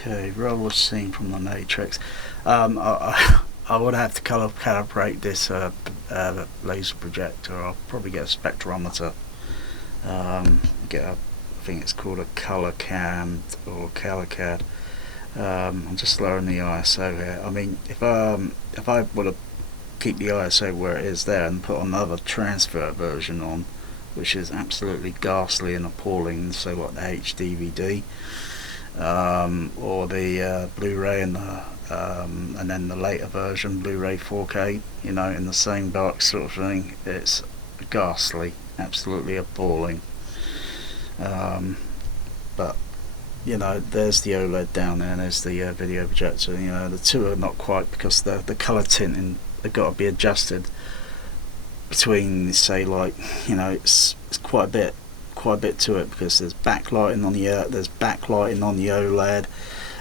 Okay, roller scene from the Matrix. I would have to calibrate this laser projector. I'll probably get a spectrometer. I think it's called a color cam or color CAD. I'm just lowering the ISO here. I mean, if I were to keep the ISO where it is there and put another transfer version on, which is absolutely ghastly and appalling, so like the HDVD, or the Blu-ray and then the later version, Blu-ray 4K, you know, in the same dark sort of thing, it's ghastly, absolutely appalling. But you know, there's the OLED down there, and there's the video projector. You know, the two are not quite, because the color tinting, they've got to be adjusted between, say, like, you know, it's quite a bit to it, because there's backlighting on the OLED,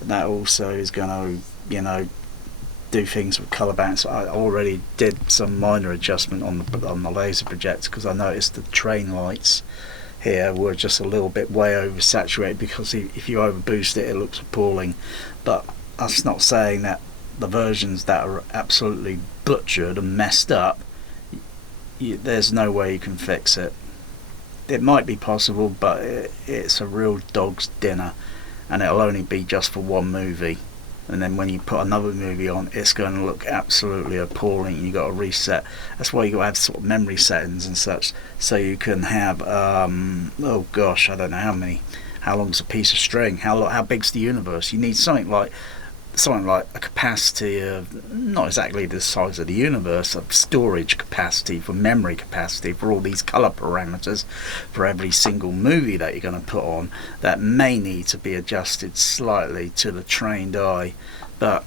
and that also is going to, you know, do things with color balance. I already did some minor adjustment on the laser projector, because I noticed the train lights here were just a little bit way oversaturated, because if you overboost it, it looks appalling. But that's not saying that the versions that are absolutely butchered and messed up, there's no way you can fix it. It might be possible, but it's a real dog's dinner, and it'll only be just for one movie. And then when you put another movie on, it's going to look absolutely appalling, and you got to reset. That's why you got to have sort of memory settings and such, so you can have oh gosh, I don't know how long's a piece of string, how big's the universe. You need something like a capacity of, not exactly the size of the universe, of storage capacity, for memory capacity, for all these color parameters for every single movie that you're going to put on, that may need to be adjusted slightly to the trained eye. But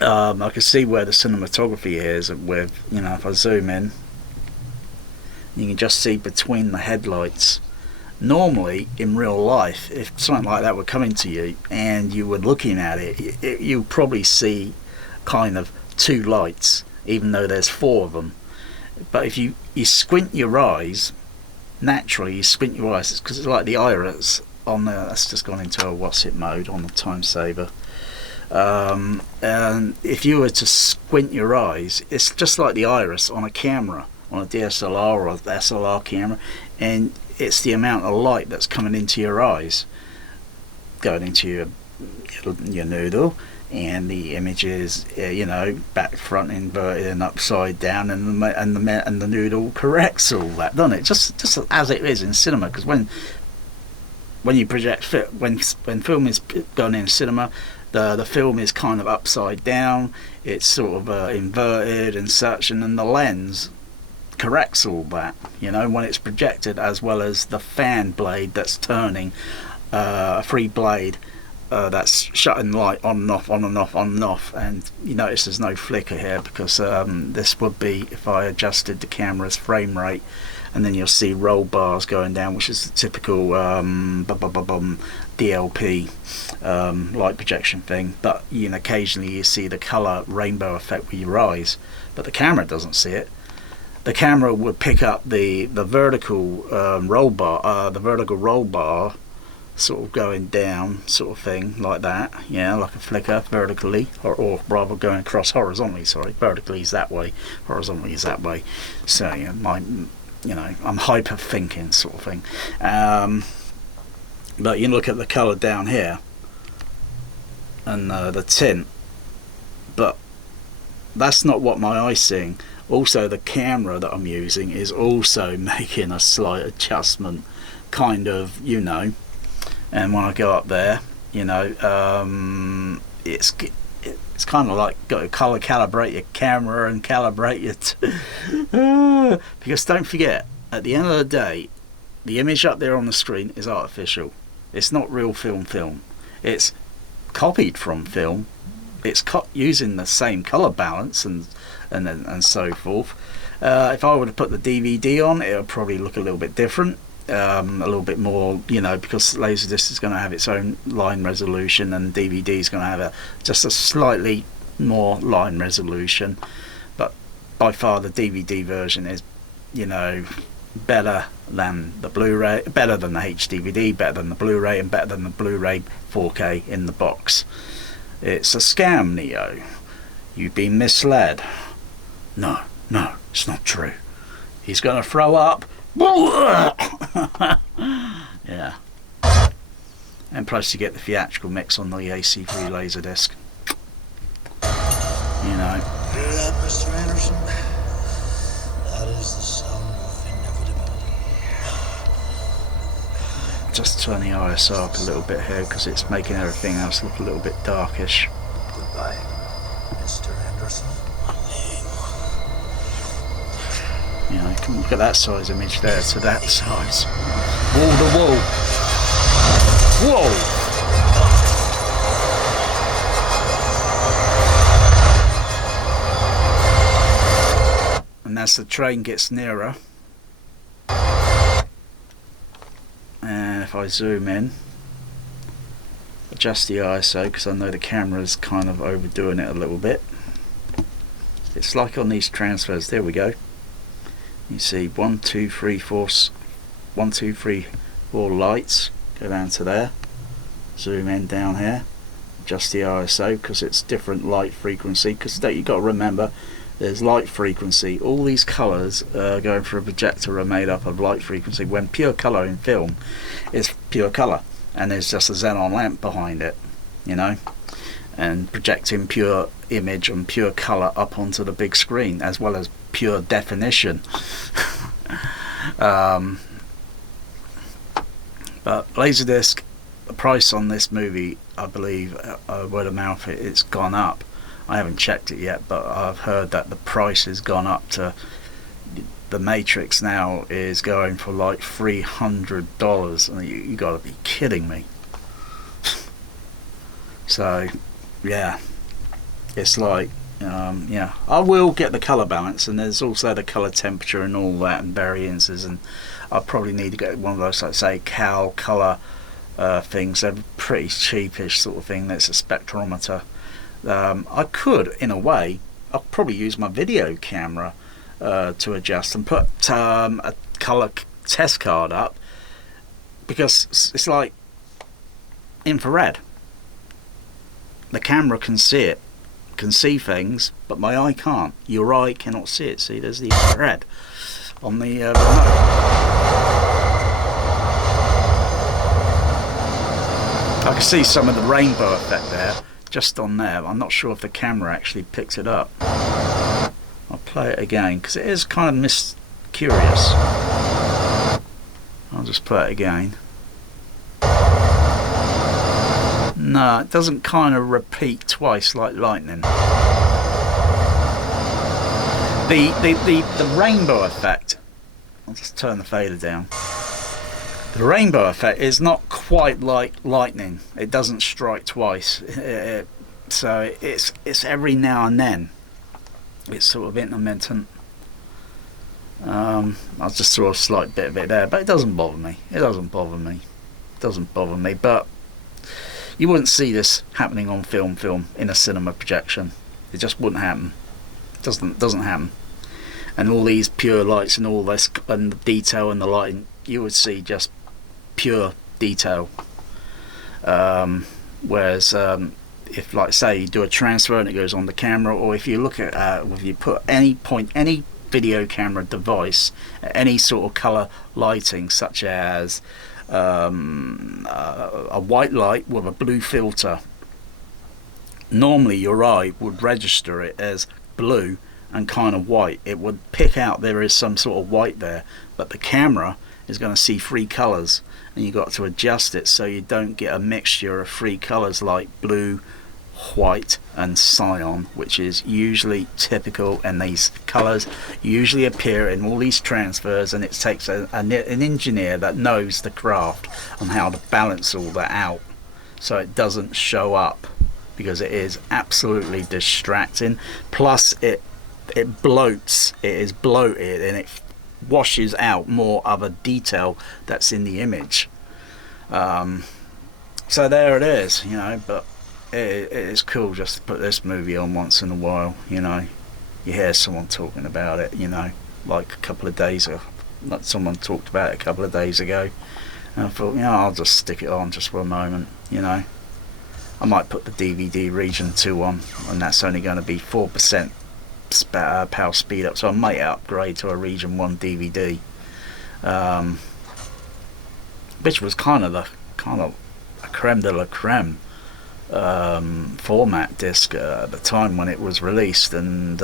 I can see where the cinematography is with, you know, if I zoom in, you can just see between the headlights. Normally, in real life, if something like that were coming to you and you were looking at it, you'll probably see kind of two lights, even though there's four of them. But if you squint your eyes, naturally you squint your eyes, it's because it's like the iris on the, that's just gone into a what's it mode on the time saver. And if you were to squint your eyes, it's just like the iris on a camera, on a DSLR or a SLR camera, and it's the amount of light that's coming into your eyes, going into your noodle, and the image is, you know, back, front, inverted, and upside down, and the noodle corrects all that, doesn't it? Just as it is in cinema, because when you project when film is going in cinema, the film is kind of upside down, it's sort of inverted and such, and then the lens corrects all that, you know, when it's projected, as well as the fan blade that's turning, a free blade that's shutting light on and off, on and off, on and off. And you notice there's no flicker here, because this would be if I adjusted the camera's frame rate, and then you'll see roll bars going down, which is the typical DLP light projection thing. But you know, occasionally you see the color rainbow effect with your eyes, but the camera doesn't see it. The camera would pick up the vertical roll bar, sort of going down, sort of thing, like that. Yeah, like a flicker vertically, or rather going across horizontally. Sorry, vertically is that way, horizontally is that way. So yeah, I'm hyper thinking, sort of thing. But you look at the color down here and the tint, but that's not what my eye's seeing. Also, the camera that I'm using is also making a slight adjustment, kind of, you know. And when I go up there, you know, it's kind of like got to calibrate your camera and calibrate your because don't forget, at the end of the day, the image up there on the screen is artificial. It's not real film. It's copied from film. It's using the same color balance and so forth. If I were to put the DVD on, it would probably look a little bit different, a little bit more, you know, because Laserdisc is going to have its own line resolution, and DVD is going to have just a slightly more line resolution. But by far the DVD version is, you know, better than the Blu-ray, better than the HDVD, better than the Blu-ray, and better than the Blu-ray 4K in the box. It's a scam, Neo. You've been misled. No, no, it's not true. He's gonna throw up. Yeah. And plus you get the theatrical mix on the AC3 Laserdisc. You know. Hear that, Mr. Anderson? That is the sound of inevitability. Just turn the ISO up a little bit here because it's making everything else look a little bit darkish. Goodbye, Mr. Anderson. You know, you can look at that size image there to that size. Wall to wall. Whoa! And as the train gets nearer, and if I zoom in, adjust the ISO because I know the camera's kind of overdoing it a little bit. It's like on these transfers. There we go. You see 1, 2, 3, 4, 1, 2, 3, 4 lights. Go down to there. Zoom in down here. Adjust the ISO because it's different light frequency. Because you got to remember, there's light frequency. All these colours going through a projector are made up of light frequency. When pure colour in film is pure colour, and there's just a xenon lamp behind it, you know, and projecting pure image and pure colour up onto the big screen, as well as pure definition. But Laserdisc, the price on this movie, I believe, word of mouth, it's gone up. I haven't checked it yet, but I've heard that the price has gone up to The Matrix now is going for like $300, and you got to be kidding me. So yeah, it's like yeah, I will get the color balance, and there's also the color temperature and all that, and variances, and I probably need to get one of those, like say cal color things. They're pretty cheapish sort of thing. That's a spectrometer. I could, in a way, I'll probably use my video camera to adjust and put a color test card up, because it's like infrared. The camera can see it, can see things, but my eye can't. Your eye cannot see it. See, there's the infrared on the remote. I can see some of the rainbow effect there, just on there. I'm not sure if the camera actually picks it up. I'll play it again because it is kind of curious. I'll just play it again. No, it doesn't kind of repeat twice like lightning. The rainbow effect, I'll just turn the fader down. The rainbow effect is not quite like lightning. It doesn't strike twice. So it's every now and then. It's sort of intermittent. I'll just throw a slight bit of it there, but it doesn't bother me. It doesn't bother me. It doesn't bother me. But you wouldn't see this happening on film in a cinema projection. It just wouldn't happen. It doesn't happen. And all these pure lights and all this and the detail and the lighting, you would see just pure detail. Whereas if, like say, you do a transfer and it goes on the camera, or if you look at if you put any video camera device at any sort of color lighting, such as a white light with a blue filter, normally your eye would register it as blue and kind of white. It would pick out there is some sort of white there, but the camera is going to see three colors, and you got to adjust it so you don't get a mixture of three colors like blue, white and cyan, which is usually typical, and these colors usually appear in all these transfers, and it takes an engineer that knows the craft on how to balance all that out so it doesn't show up, because it is absolutely distracting. Plus it bloats, it is bloated, and it washes out more other detail that's in the image. So there it is, you know. But it is cool just to put this movie on once in a while, you know. You hear someone talking about it, you know, like a couple of days like someone talked about it a couple of days ago, and I thought, I'll just stick it on just for a moment. I might put the DVD region 2 on, and that's only going to be 4% power speed up, so I might upgrade to a region 1 DVD, which was kind of a creme de la creme format disc at the time when it was released, and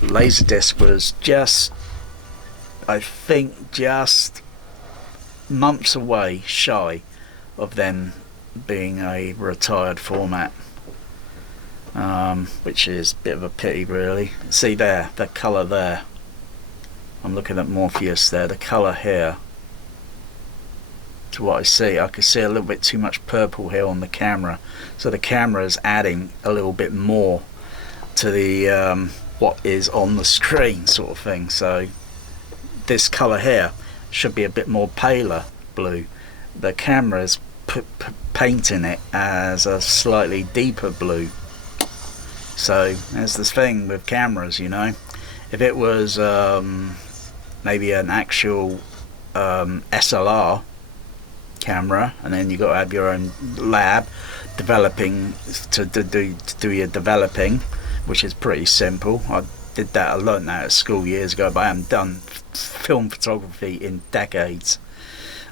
Laserdisc was just, I think, just months away shy of then being a retired format, which is a bit of a pity, really. See there, the colour there, I'm looking at Morpheus there, the colour here to what I see, I could see a little bit too much purple here on the camera, so the camera is adding a little bit more to the what is on the screen, sort of thing. So this colour here should be a bit more paler blue. The camera's painting it as a slightly deeper blue. So there's this thing with cameras, if it was maybe an actual SLR camera, and then you got to have your own lab developing to do your developing, which is pretty simple. I did that, I learned that at school years ago, but I haven't done film photography in decades.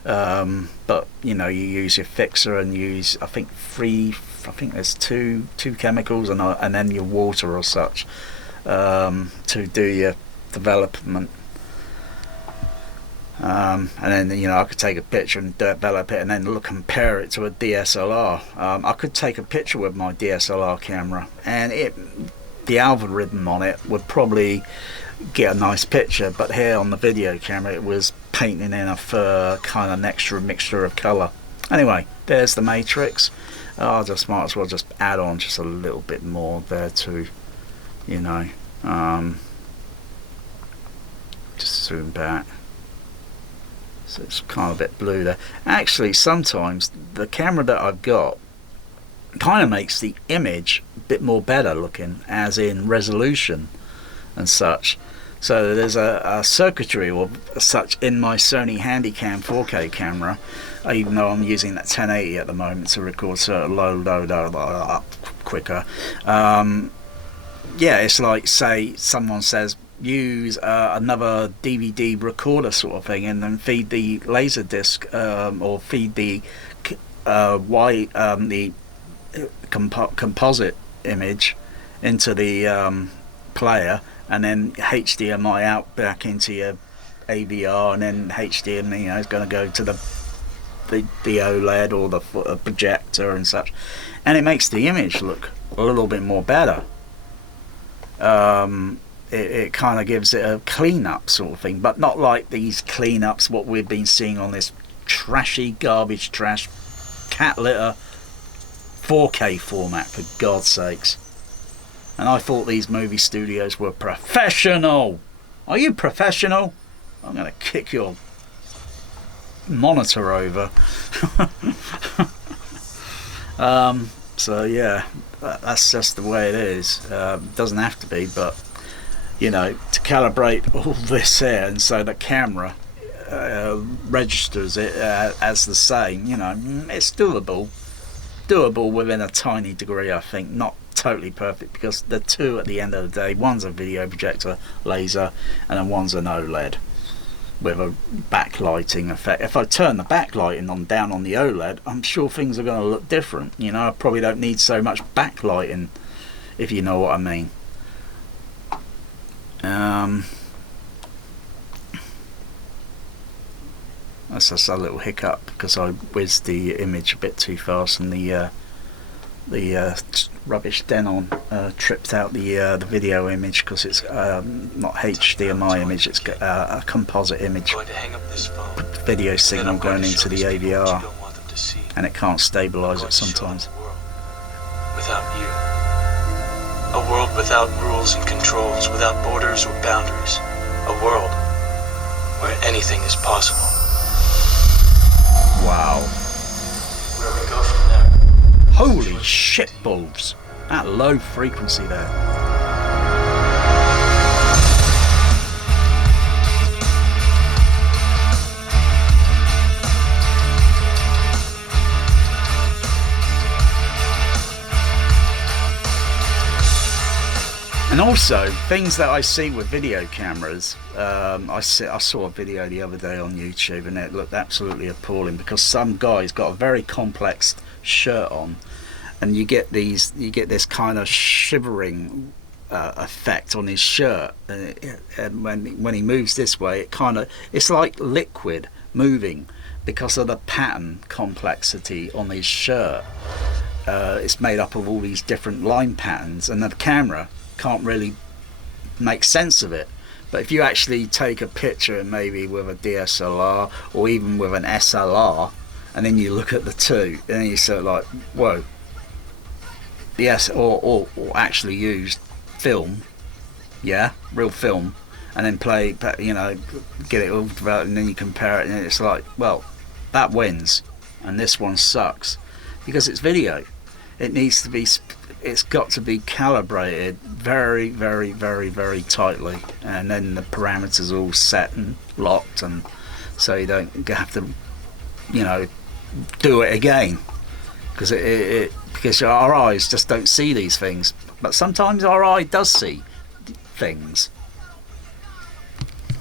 But you use your fixer and use, I think there's two chemicals and then your water or such to do your development. And then I could take a picture and develop it, and then compare it to a DSLR. I could take a picture with my DSLR camera, and the algorithm on it would probably get a nice picture, but here on the video camera it was painting in a kind of extra mixture of colour. Anyway, there's the Matrix. I just might as well just add on just a little bit more there too, just zoom back. So it's kind of a bit blue there. Actually, sometimes the camera that I've got kind of makes the image a bit more better looking, as in resolution and such. So there's a circuitry or such in my Sony Handycam 4K camera, even though I'm using that 1080 at the moment to record certain low quicker. It's like, say someone says use another DVD recorder sort of thing, and then feed the Laserdisc or feed the composite image into the player, and then HDMI out back into your AVR, and then HDMI is going to go to the OLED or the projector and such, and it makes the image look a little bit more better. It kind of gives it a clean-up sort of thing, but not like these clean-ups what we've been seeing on this trashy garbage trash cat litter 4K format, for God's sakes. And I thought these movie studios were professional. Are you professional? I'm going to kick your monitor over. So yeah, that's just the way it is. Doesn't have to be, but to calibrate all this here, and so the camera registers it as the same, it's doable within a tiny degree, I think. Not totally perfect, because the two at the end of the day, one's a video projector laser and then one's an OLED with a backlighting effect. If I turn the backlighting down on the OLED, I'm sure things are going to look different. I probably don't need so much backlighting, if you know what I mean. That's just a little hiccup because I whizzed the image a bit too fast, and the rubbish Denon tripped out the video image, because it's not HDMI image, it's a composite image, video signal going into the AVR, and it can't stabilize it sometimes. Without you, a world without rules and controls, without borders or boundaries, a world where anything is possible. Wow. Where we go from there. Holy shit bulbs! That low frequency there. And also things that I see with video cameras. I saw a video the other day on YouTube, and it looked absolutely appalling because some guy's got a very complex shirt on, and you get this kind of shivering effect on his shirt, and when he moves this way, it's like liquid moving because of the pattern complexity on his shirt. It's made up of all these different line patterns, and the camera can't really make sense of it. But if you actually take a picture, maybe with a DSLR or even with an SLR, and then you look at the two, and then you sort of like, whoa. Yes, or actually use film, yeah, real film, and then play, you know, get it all developed, and then you compare it, and it's like, well, that wins, and this one sucks, because it's video. It's got to be calibrated very, very, very, very tightly, and then the parameters are all set and locked, and so you don't have to, you know, do it again, because because our eyes just don't see these things. But sometimes our eye does see things,